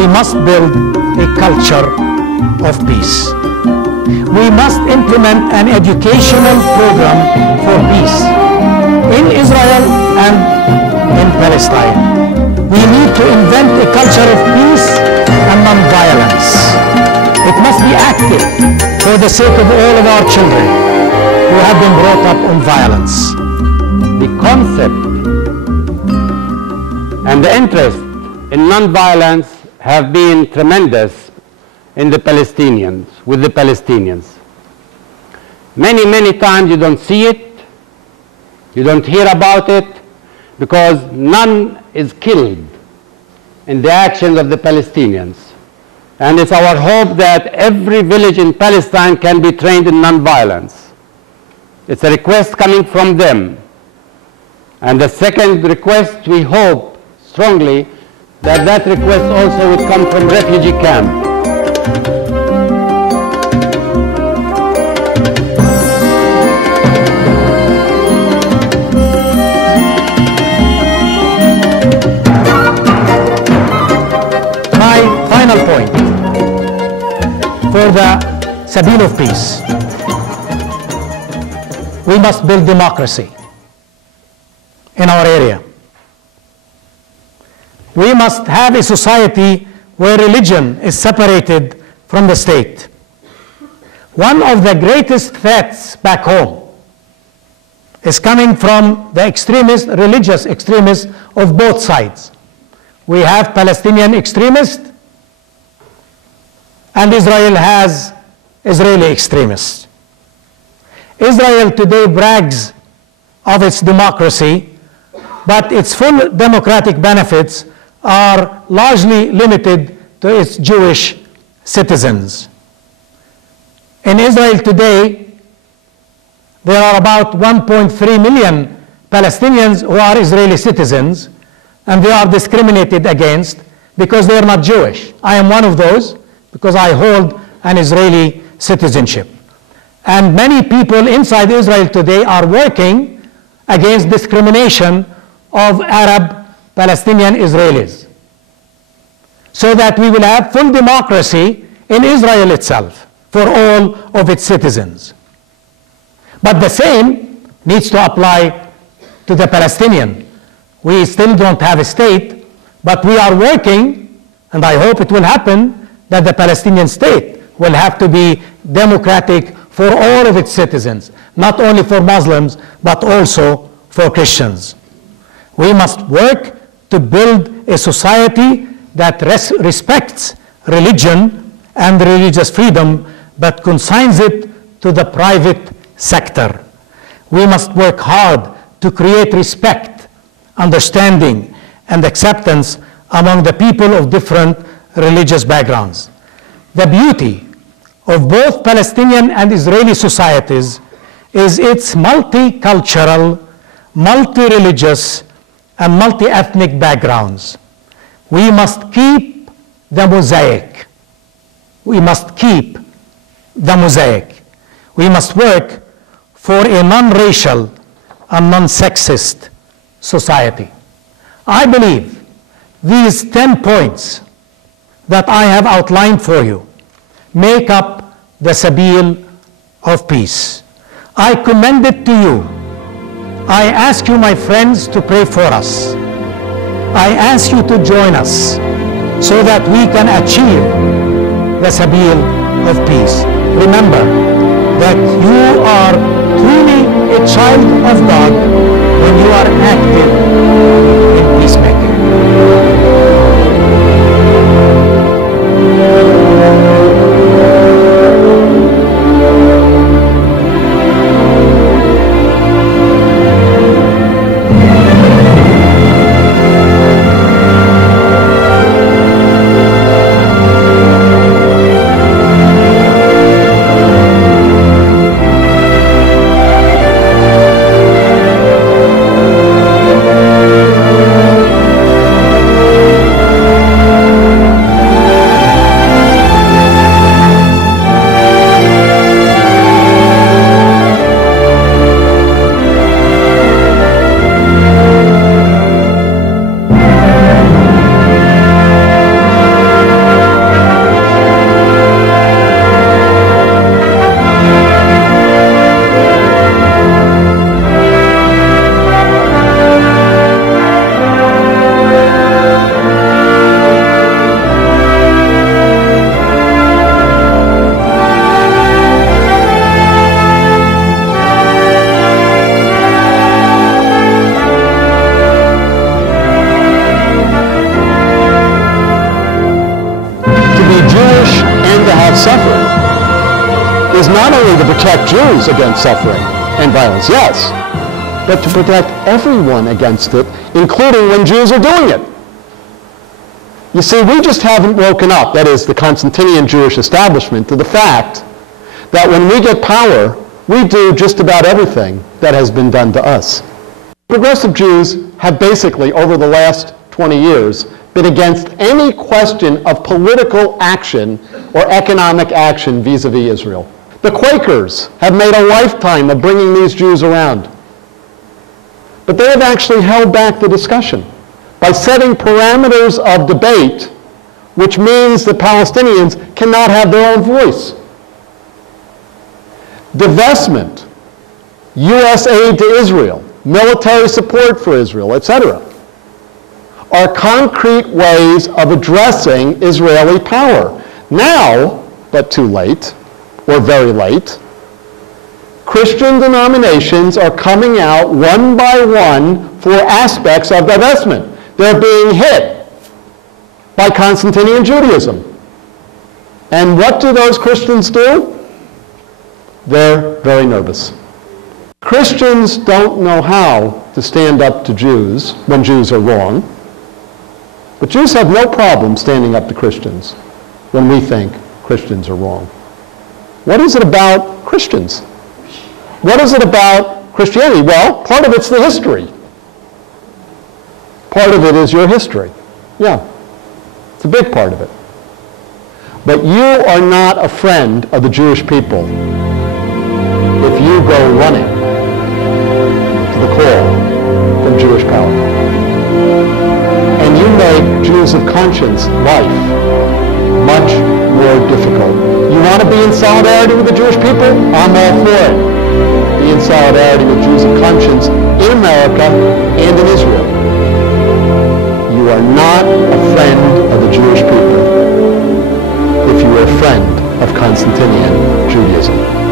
we must build a culture of peace. We must implement an educational program for peace in Israel and in Palestine. We need to invent a culture of peace and non-violence. It must be active for the sake of all of our children who have been brought up on violence. The concept and the interest in non-violence have been tremendous in the Palestinians, with the Palestinians. Many, many times you don't see it, you don't hear about it, because none is killed in the actions of the Palestinians. And it's our hope that every village in Palestine can be trained in non-violence. It's a request coming from them. And the second request, we hope strongly that that request also would come from refugee camps. My final point for the Sabeel of peace. We must build democracy in our area. We must have a society where religion is separated from the state. One of the greatest threats back home is coming from the extremists, religious extremists of both sides. We have Palestinian extremists, and Israel has Israeli extremists. Israel today brags of its democracy, but its full democratic benefits are largely limited to its Jewish citizens. In Israel today, there are about 1.3 million Palestinians who are Israeli citizens, and they are discriminated against because they are not Jewish. I am one of those because I hold an Israeli citizenship. And many people inside Israel today are working against discrimination of Arab Palestinian Israelis, so that we will have full democracy in Israel itself for all of its citizens. But the same needs to apply to the Palestinian. We still don't have a state, but we are working, and I hope it will happen, that the Palestinian state will have to be democratic for all of its citizens, not only for Muslims, but also for Christians. We must work to build a society that respects religion and religious freedom, but consigns it to the private sector. We must work hard to create respect, understanding, and acceptance among the people of different religious backgrounds. The beauty of both Palestinian and Israeli societies is its multicultural, multi-religious, and multi-ethnic backgrounds. We must keep the mosaic. We must keep the mosaic. We must work for a non-racial and non-sexist society. I believe these 10 points that I have outlined for you make up the Sabeel of peace. I commend it to you. I ask you, my friends, to pray for us. I ask you to join us so that we can achieve the Sabeel of peace. Remember that you are truly a child of God when you are active in peacemaking. about suffering is not only to protect Jews against suffering and violence, yes, but to protect everyone against it, including when Jews are doing it. You see, we just haven't woken up, that is, the Constantinian Jewish establishment, to the fact that when we get power, we do just about everything that has been done to us. Progressive Jews have basically, over the last 20 years, been against any question of political action or economic action vis-a-vis Israel. The Quakers have made a lifetime of bringing these Jews around. But they have actually held back the discussion by setting parameters of debate, which means that Palestinians cannot have their own voice. Divestment, U.S. aid to Israel, military support for Israel, etc., are concrete ways of addressing Israeli power. Now, but too late, or very late, Christian denominations are coming out one by one for aspects of divestment. They're being hit by Constantinian Judaism. And what do those Christians do? They're very nervous. Christians don't know how to stand up to Jews when Jews are wrong. But Jews have no problem standing up to Christians when we think Christians are wrong. What is it about Christians? What is it about Christianity? Well, part of it's the history. Part of it is your history. Yeah, it's a big part of it. But you are not a friend of the Jewish people if you go running to the call from Jewish power. And you make Jews of conscience life much more difficult. You want to be in solidarity with the Jewish people? I'm all for it. Be in solidarity with Jews of conscience in America and in Israel. You are not a friend of the Jewish people if you are a friend of Constantinian Judaism.